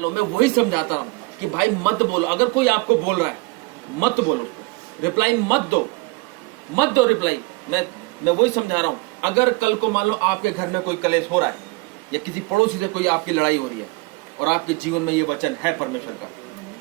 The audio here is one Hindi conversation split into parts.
लो, मैं वही समझाता हूँ कि भाई मत बोलो। अगर कोई आपको बोल रहा है मत बोलो, रिप्लाई मत दो रिप्लाई। मैं वही समझा रहा हूँ। अगर कल को मान लो आपके घर में कोई कलेश हो रहा है या किसी पड़ोसी से कोई आपकी लड़ाई हो रही है और आपके जीवन में ये वचन है परमेश्वर का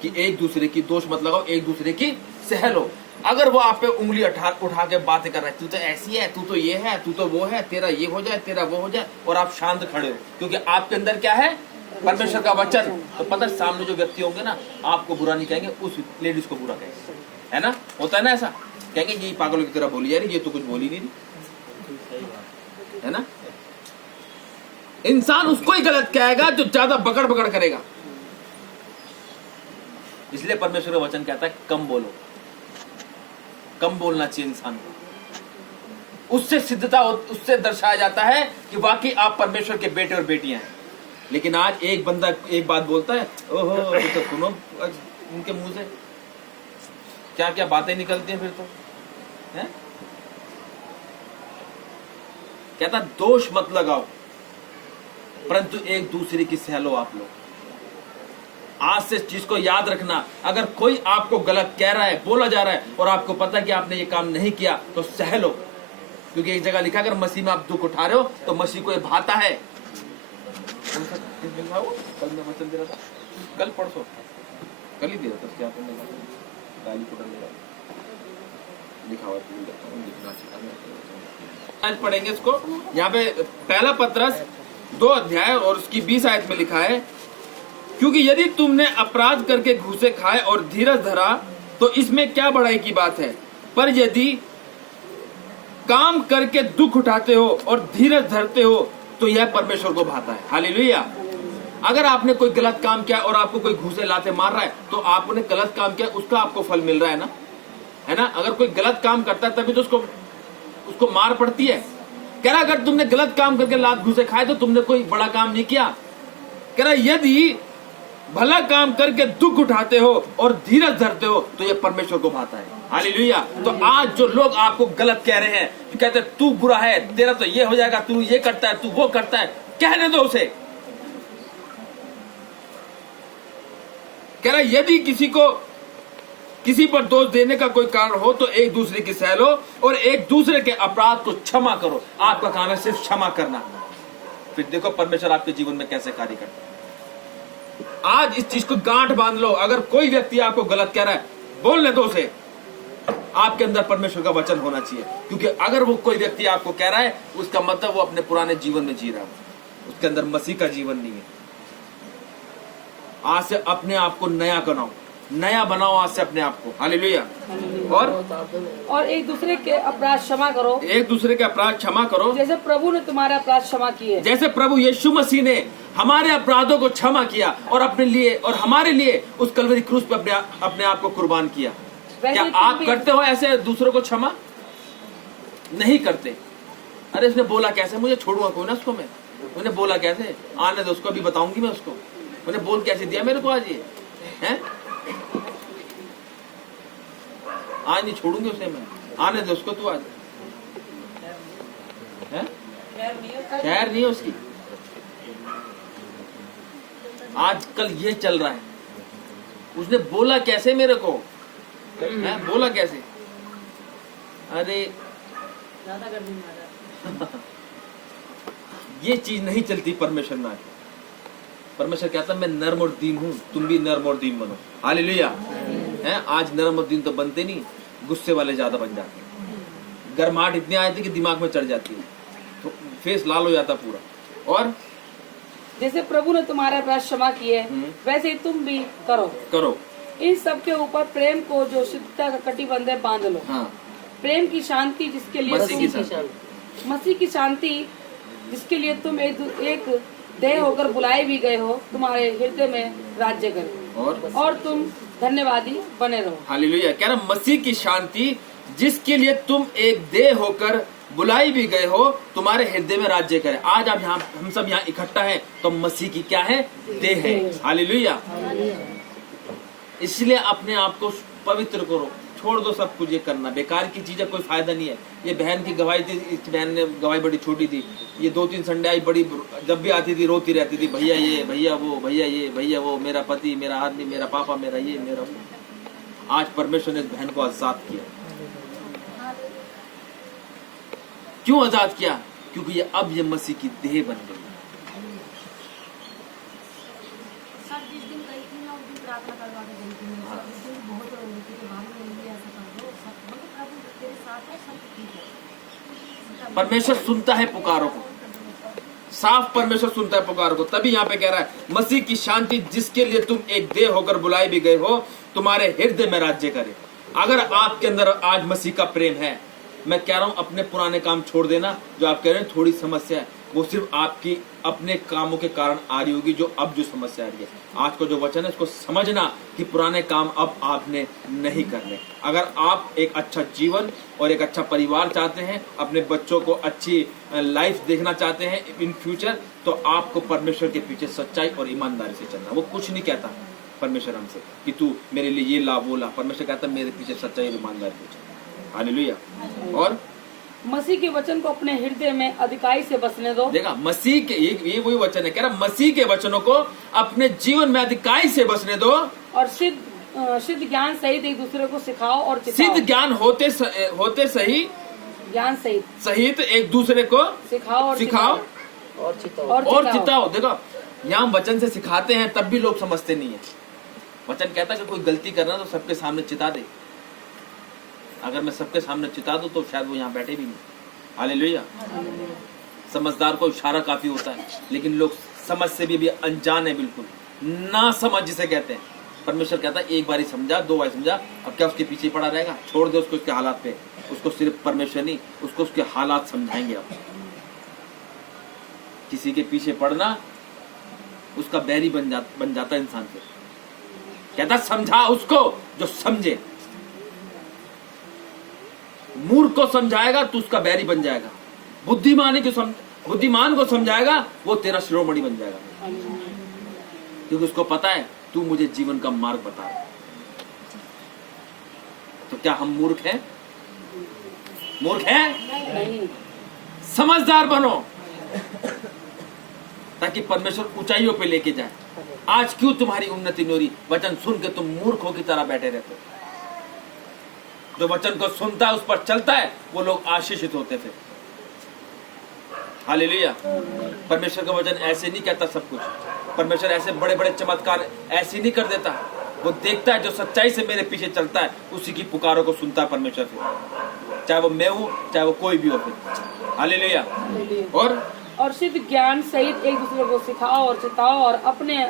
कि एक दूसरे की दोष मत लगाओ, एक दूसरे की सह लो। अगर वो आप पे उंगली उठा के बातें कर रहा है, तू तो ऐसी है, तू तो ये है, तू तो वो है, तेरा ये हो जाए, तेरा वो हो जाए, और आप शांत खड़े हो क्योंकि आपके अंदर क्या है, परमेश्वर का वचन, तो पता है सामने जो व्यक्ति होंगे ना आपको बुरा नहीं कहेंगे, उस लेडीज को बुरा कहेंगे, है ना, होता है ना ऐसा, कहेंगे ये पागलों की तरह बोली जा रही, ये तो कुछ बोली नहीं रही, है ना। इंसान उसको ही गलत कहेगा जो ज्यादा बकड़ करेगा। इसलिए परमेश्वर का वचन कहता है कम बोलो, कम बोलना चाहिए इंसान को। उससे सिद्धता, उससे दर्शाया जाता है कि वाकई आप परमेश्वर के बेटे और बेटियां हैं। लेकिन आज एक बंदा एक बात बोलता है, ओहो तो सुनो उनके मुंह से क्या क्या बातें निकलती हैं, फिर तो है? कहता दोष मत लगाओ परंतु एक दूसरे की सह लो आप लोग। आज से इस चीज को याद रखना, अगर कोई आपको गलत कह रहा है, बोला जा रहा है और आपको पता है कि आपने ये काम नहीं किया तो सह लो, क्योंकि एक जगह लिखा अगर मसीह में आप दुख उठा रहे हो तो मसीह को ये भाता है। कल मैं वचन दे रहा था, कल परसों कल ही दे रहा था, क्या लिखा हुआ आज पढ़ेंगे इसको। यहाँ पे पहला पत्रस 2 अध्याय और उसकी 20 आयत में लिखा है, क्योंकि यदि तुमने अपराध करके घूसे खाए और धीरज धरा तो इसमें क्या बड़ाई की बात है, पर यदि काम करके दुख उठाते हो और धीरज धरते हो तो यह परमेश्वर को भाता है। हालेलुया। अगर आपने कोई गलत काम किया और आपको कोई घूसे लाते मार रहा है तो आपने गलत काम किया, उसका आपको फल मिल रहा है ना, है ना। अगर कोई गलत काम करता है तभी तो उसको मार पड़ती है। कह रहा अगर तुमने गलत काम करके लात घूसे खाए तो तुमने कोई बड़ा काम नहीं किया। कह रहा यदि भला काम करके दुख उठाते हो और धीरज धरते हो तो यह परमेश्वर को भाता है। हालेलुया। तो आज जो लोग आपको गलत कह रहे हैं, कहते हैं तू बुरा है, तेरा तो ये हो जाएगा, तू ये करता है, तू वो करता है, कहने दो उसे। कह रहा यदि किसी पर दोष देने का कोई कारण हो तो एक दूसरे की सह लो और एक दूसरे के अपराध को क्षमा करो। आपका काम है सिर्फ क्षमा करना, फिर देखो परमेश्वर आपके जीवन में कैसे कार्य करता है। आज इस चीज को गांठ बांध लो। अगर कोई व्यक्ति आपको गलत कह रहा है बोलने दो उसे, आपके अंदर परमेश्वर का वचन होना चाहिए, क्योंकि अगर वो कोई व्यक्ति आपको कह रहा है उसका मतलब वो अपने पुराने जीवन में जी रहा है, उसके अंदर मसीह का जीवन नहीं है। आज से अपने आप को नया बनाओ आज से अपने आप को। हालेलुया। और एक दूसरे के अपराध क्षमा करो, एक दूसरे के अपराध क्षमा करो जैसे प्रभु ने तुम्हारे अपराध क्षमा किए। जैसे प्रभु यीशु मसीह ने हमारे अपराधों को क्षमा किया और अपने लिए और हमारे लिए उस कलवरी क्रूस पे अपने आप को कुर्बान किया। क्या आप करते हो ऐसे दूसरों को क्षमा? नहीं करते। अरे उसने बोला कैसे, मुझे छोड़ूंगा कोई ना उसको, मैं उन्हें बोला कैसे, आने दो उसको, अभी बताऊंगी मैं उसको, उन्हें बोल कैसे दिया मेरे को आज ये है, आज नहीं छोड़ूंगी उसे मैं, आने दो उसको, तू आज है खैर नहीं है उसकी। आजकल ये चल रहा है। उसने बोला कैसे मेरे को है, बोला कैसे, अरे ये चीज नहीं चलती परमेश्वर में। परमेश्वर कहता मैं नर्म और दीन हूँ, तुम भी नर्म और दीन बनो। हालेलुया। है आज नर्म और दीन तो बनते नहीं, गुस्से वाले ज्यादा बन जाते हैं। गर्माहट इतनी आ जाती कि दिमाग में चढ़ जाती है, तो फेस लाल हो जाता पूरा। और जैसे प्रभु ने तुम्हारे अपराध क्षमा किए वैसे ही तुम भी करो। इन सब के ऊपर प्रेम को जो शुद्धता का कटिबंध है बांध लो। हाँ। प्रेम की शांति जिसके लिए मसीह की शांति जिसके लिए तुम एक देह होकर बुलाए भी गए हो तुम्हारे हृदय में राज्य करे और तुम धन्यवादी बने रहो। हालेलुया। कह रहा मसीह की शांति जिसके लिए तुम एक देह होकर बुलाई भी गए हो तुम्हारे हृदय में राज्य करे। आज आप हम सब यहाँ इकट्ठा हैं तो मसीह की क्या है, देह है। हालेलुया। इसलिए अपने आप को पवित्र करो, छोड़ दो सब कुछ, ये करना बेकार की चीज है, कोई फायदा नहीं है। ये बहन की गवाही थी, इस बहन ने गवाही बड़ी छोटी थी, ये 2-3 संडे आई, बड़ी जब भी आती थी रोती रहती थी, भैया ये भैया वो, भैया ये भैया वो, मेरा पति, मेरा आदमी, मेरा पापा, मेरा ये मेरा वो। आज परमेश्वर ने इस बहन को आजाद किया। क्यों आजाद किया? क्योंकि ये अब ये मसीह की देह बन गई। सर जिस दिन गई थी ना उस दिन प्रार्थना करवा के गई थी मैं। उस दिन बहुत रोती थी, भाभी ने मुझे ऐसा कर दो, सब मतलब प्रभु तेरे साथ है, सब ठीक है। परमेश्वर सुनता है पुकारों को, साफ परमेश्वर सुनता है पुकारों को। तभी यहाँ पे कह रहा है मसीह की शांति जिसके लिए तुम एक देह होकर बुलाए भी गए हो तुम्हारे हृदय में राज्य करे। अगर आपके अंदर आज मसीह का प्रेम है, मैं कह रहा हूं अपने पुराने काम छोड़ देना। जो आप कह रहे हैं थोड़ी समस्या है, वो सिर्फ आपकी अपने कामों के कारण आ रही होगी, जो अब जो समस्या आ रही है। आज को जो वचन है उसको समझना कि पुराने काम अब आपने नहीं करने। अगर आप एक अच्छा जीवन और एक अच्छा परिवार चाहते हैं, अपने बच्चों को अच्छी लाइफ देखना चाहते हैं इन फ्यूचर, तो आपको परमेश्वर के पीछे सच्चाई और ईमानदारी से चलना। वो कुछ नहीं कहता परमेश्वर हमसे कि तू मेरे लिए ये ला वो ला। परमेश्वर कहता मेरे पीछे सच्चाई और ईमानदारी से चल। हालेलुया। और मसीह के वचन को अपने हृदय में अधिकाई से बसने दो। देखा, मसीह के ये वही वचन है, कह रहा मसीह के वचनों को अपने जीवन में अधिकाई से बसने दो और सिद्ध ज्ञान सहित एक दूसरे को सिखाओ और चिताओ। सिद्ध ज्ञान होते सही ज्ञान सहित एक दूसरे को सिखाओ और चिताओ। देखो, यहाँ वचन से सिखाते हैं तब भी लोग समझते नहीं है। वचन कहता है कि कोई गलती करना तो सबके सामने चिता दे। अगर मैं सबके सामने चिता दूं तो शायद वो यहाँ बैठे भी नहीं। हालेलुया। समझदार को इशारा काफी होता है, लेकिन लोग समझ से भी अनजान है, बिल्कुल ना समझ जिसे कहते हैं। परमेश्वर कहता है एक बार ही समझा, 2 बार समझा, अब क्या उसके पीछे पड़ा रहेगा? छोड़ दे उसको उसके हालात पे। उसको सिर्फ परमेश्वर नहीं, उसको उसके हालात समझाएंगे। अब किसी के पीछे पड़ना उसका बैरी बन जाता है इंसान से। कहता समझा उसको जो समझे। मूर्ख को समझाएगा तो उसका बैरी बन जाएगा। बुद्धिमान को समझाएगा वो तेरा शिरोमणि बन जाएगा, क्योंकि उसको पता है तू मुझे जीवन का मार्ग बता रहा है। तो क्या हम मूर्ख हैं? मूर्ख हैं? नहीं। समझदार बनो ताकि परमेश्वर ऊंचाइयों पे लेके जाए। आज क्यों तुम्हारी उन्नति नहीं हो रही? वचन सुन के तुम मूर्खों की तरह बैठे रहते हो। जो वचन को सुनता है उस पर चलता है वो लोग आशीषित होते थे। हालेलुया। परमेश्वर का वचन ऐसे नहीं कहता सब कुछ। परमेश्वर ऐसे बड़े बड़े चमत्कार ऐसे नहीं कर देता। वो देखता है जो सच्चाई से मेरे पीछे चलता है, उसी की पुकारों को सुनता है परमेश्वर से, चाहे वो मैं हूँ चाहे वो कोई भी हो। फिर हालेलुया। और सिद्ध ज्ञान सहित एक दूसरे को सिखाओ और चिताओ और अपने